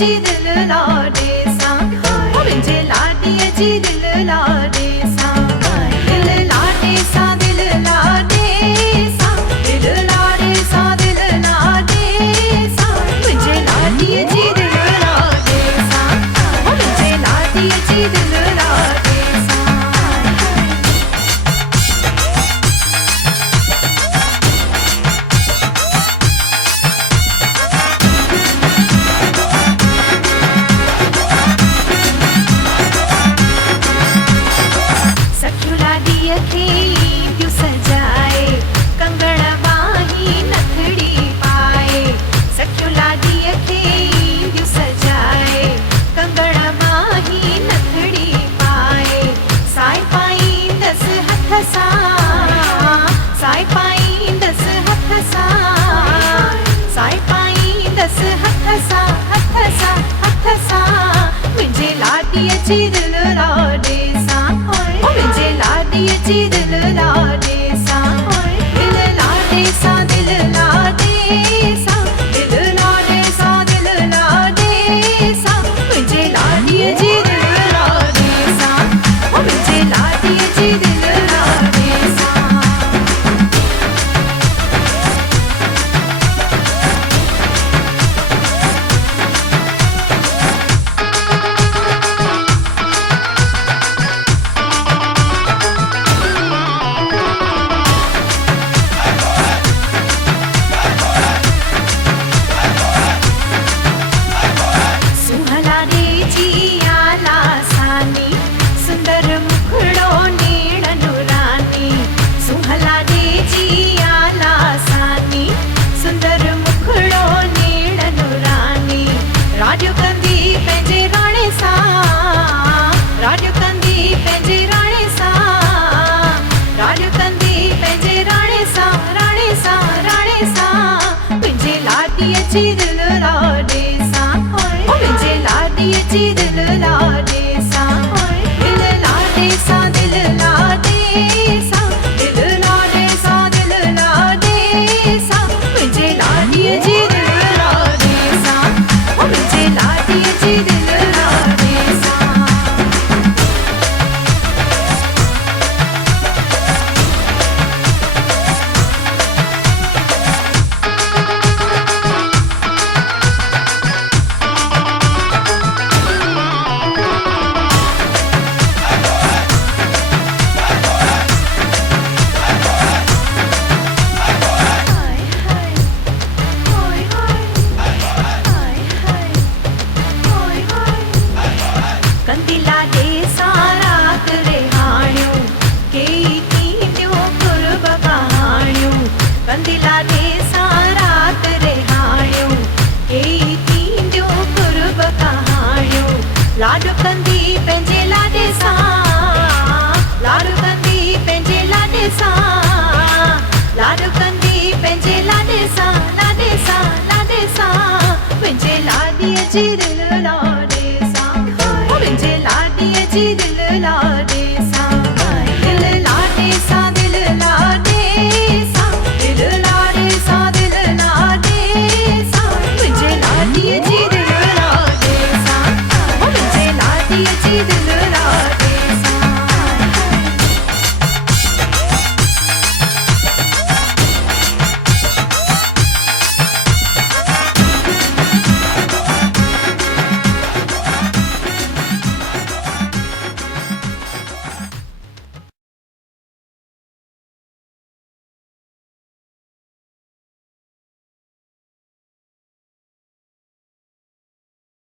जी दिल लाडे सा, मुझे लाडीअ जी दिल लाडे सा, दिल लाडे सा, दिल लाडे सा, दिल लाडे सा, दिल लाडे सा, मुझे लाडीअ जी दिल लाडे सा, मुझे लाडीअ जी दिल लाडे सा। सखियूं लाडीअ खे ईंदियूं सजाए, कंगण बाही नथड़ी पाए, सखियूं लाडीअ खे ईंदियूं सजाए, कंगण बाही नथड़ी पाए, साई पाईंदसि हथ सां, साई पाईंदसि हथ सां, साई पाईंदसि हथ सां, हथ सां, हथ सां, मुंहिंजे लाडीअ जी दिल लाडे सां, मुंहिंजे लाडीअ जी दिल लाडे सां, दिल लाडे सां, दिल लाडे सां, दिल लाडे सां, दिल लाडे सां, मुंहिंजे लाडीअ जी दिल लाडे सां, मुंहिंजे लाडीअ जी दिल लाडे सां। सुहला रे जी आला सानी, सुंदर मुखड़ो नीड़ नुरानी, सुहला रे जी आला सानी, सुंदर मुखड़ो नीड़ नुरानी, राडियो कंदी पंहिंजे राणे सां, राडियो कंदी पंहिंजे राणे सां, राडियो कंदी पंहिंजे राणे सां, राणे सां, राणे सां, मुंहिंजे लाडीअ जी दिल लाडे सां, मुंहिंजे लाडीअ जी दिल लाडे सां, दिल लाडे सां, दिल लाडे सां, दिल लाडे सां, दिल लाडे सां, मुंहिंजे लाडीअ जी दिल लाडे सां, मुंहिंजे लाडीअ जी दिल लाडे सां। कंदी लाडे सारा करे हाणियूं, केई थींदियूं कुर्ब कहाणियूं, कंदी लाडे सारा करे हाणियूं, केई थींदियूं कुर्ब कहाणियूं, लाडो कंदी पंहिंजे लाडे सां, लाडो कंदी पंहिंजे लाडे सां, लाडो कंदी पंहिंजे लाडे सां, लाडे सां, लाडे सां, मुंहिंजे लाडीअ जी